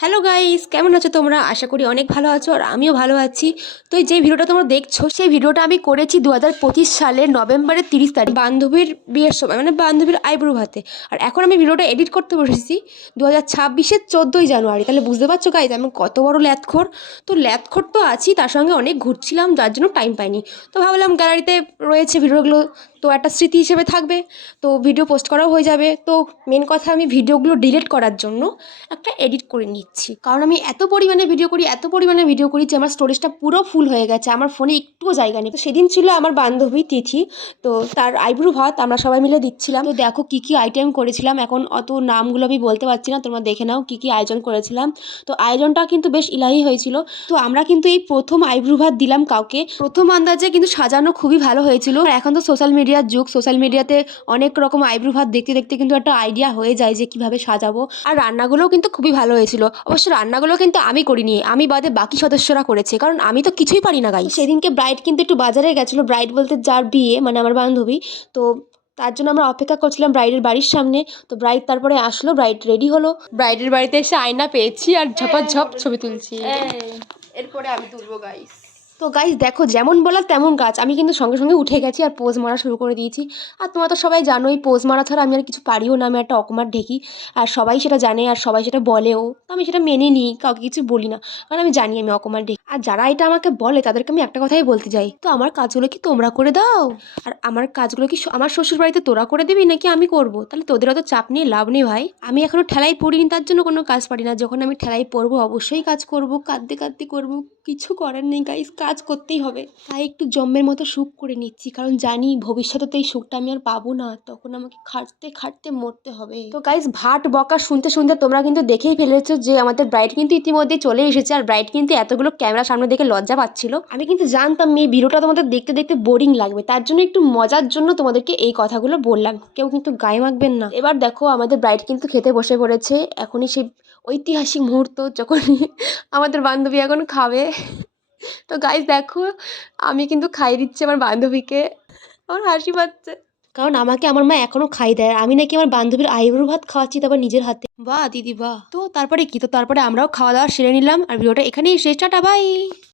Hello guys, কেমন আছো তোমরা? আশা করি অনেক ভালো আছো আর আমিও ভালো আছি। তো এই যে ভিডিওটা তোমরা দেখছো সেই ভিডিওটা আমি করেছি 2025 সালের নভেম্বরের 30 তারিখ, বান্ধবীর বিয়ের সময়, মানে বান্ধবীর আইব্রো ভাতে। আর এখন আমি ভিডিওটা এডিট করতে বসেছি 2026-এর 14ই জানুয়ারি। তাহলে বুঝতে পারছো গাইস আমি কত বড় ল্যাথখোর। তো ল্যাথখোর তো আছি, তার সঙ্গে অনেক ঘুরছিলাম, যার জন্য টাইম পাইনি। তো ভাবলাম গ্যালারিতে রয়েছে ভিডিওগুলো, তো একটা স্মৃতি হিসেবে থাকবে, তো ভিডিও পোস্ট করাও হয়ে যাবে। তো মেন কথা, আমি ভিডিওগুলো ডিলিট করার জন্য একটা এডিট করে নিচ্ছি, কারণ আমি এত পরিমাণে ভিডিও করি যে আমার স্টোরেজটা পুরো ফুল হয়ে গেছে, আমার ফোনে একটুও জায়গা নেই। তো সেদিন ছিল আমার বান্ধবী তিথি, তো তার আইব্রো ভাত আমরা সবাই মিলে দিচ্ছিলাম। তো দেখো কি কি আইটেম করেছিলাম, এখন অত নামগুলো আমি বলতে পারছি না, তোমরা দেখে নাও কি কি আয়োজন করেছিলাম। তো আয়োজনটা কিন্তু বেশ ইলাহি হয়েছিল। তো আমরা কিন্তু এই প্রথম আইব্রো ভাত দিলাম কাউকে, প্রথম আন্দাজে কিন্তু সাজানো খুবই ভালো হয়েছিল। আর এখন তো সোশ্যাল মিডিয়ার যুগ, সোশ্যাল মিডিয়াতে অনেক রকম আইব্রো ভাত দেখতে দেখতে কিন্তু একটা আইডিয়া হয়ে যায় যে কিভাবে সাজাবো। আর রান্নাগুলোও কিন্তু খুবই ভালো হয়েছিল। অবশ্য রান্নাগুলো কিন্তু আমি করিনি, আমি বাদে বাকি সদস্যরা করেছে, কারণ আমি তো কিছুই পারি না গাই। সেদিনকে ব্রাইড কিন্তু একটু বাজারে গেছিলো, ব্রাইড বলতে যার বিয়ে, মানে আমার বান্ধবী। তো তার জন্য আমরা অপেক্ষা করছিলাম ব্রাইডের বাড়ির সামনে। তো ব্রাইড তারপরে আসলো, ব্রাইড রেডি হলো, ব্রাইডের বাড়িতে এসে আয়না পেয়েছি আর ঝপাঝপ ছবি তুলছি। এরপরে আমি তুলবো গাইস। তো গাইস দেখো, যেমন বলার তেমন কাজ, আমি কিন্তু সঙ্গে সঙ্গে উঠে গেছি আর পোজ মারা শুরু করে দিয়েছি। আর তোমরা তো সবাই জানোই পোজ মারা ছাড়া আমি আর কিছু পারিও না, আমি একটা অকমার ঢেকি। আর সবাই সেটা জানে আর সবাই সেটা বলেও, তো আমি সেটা মেনে নিই, কাউকে কিছু বলি না, কারণ আমি জানি আমি অকমার ঢেকি। আর যারা এটা আমাকে বলে তাদেরকে আমি একটা কথাই বলতে যাই, তো আমার কাজগুলো কি তোমরা করে দাও? আর আমার কাজগুলো কি আমার শ্বশুর বাড়িতে তোরা করে দিবি নাকি আমি করব? তাহলে তোদের অত চাপ নিয়ে লাভ নেই ভাই। আমি এখনো ঠেলাই পড়িনি, তার জন্য কোনো কাজ পারি না। যখন আমি ঠেলাই পড়বো অবশ্যই কাজ করব, কাঁদতে কাঁদতে করবো, কিছু করার নেই গাইস, কাজ করতেই হবে। তাই একটু জম্মের মতো সুখ করে নিচ্ছি, কারণ জানি ভবিষ্যতে তো এই সুখটা আমি আর পাবো না, তখন আমাকে খাটতে খাটতে মরতে হবে। তো গাইস, ভাট বকা শুনতে শুনতে তোমরা কিন্তু দেখেই ফেলেছো যে আমাদের ব্রাইড কিন্তু ইতিমধ্যে চলে এসেছে। আর ব্রাইড কিন্তু এতগুলো ক্যামেরার সামনে দেখে লজ্জা পাচ্ছিল। আমি কিন্তু জানতাম এই ভিডিওটা তোমাদের দেখতে দেখতে বোরিং লাগবে, তার জন্য একটু মজার জন্য তোমাদেরকে এই কথাগুলো বললাম, কেউ কিন্তু গায়ে মাখবেন না। এবার দেখো আমাদের ব্রাইড কিন্তু খেতে বসে পড়েছে, এখনই সেই ঐতিহাসিক মুহূর্ত যখন আমাদের বান্ধবী এখন খাবে। তো গাইস দেখো, আমি কিন্তু খাইয়ে দিচ্ছি আমার বান্ধবীকে, আমার হাসি পাচ্ছে, কারণ আমাকে আমার মা এখনো খাই দেয়, আর আমি নাকি আমার বান্ধবীর আইব্রো ভাত খাওয়াচ্ছি, তারপর নিজের হাতে। বাহ দিদি বাহ। তো তারপরে কি, তো তারপরে আমরাও খাওয়া দাওয়া সেরে নিলাম, আর ভিডিওটা এখানেই শেষ, টাটা বাই।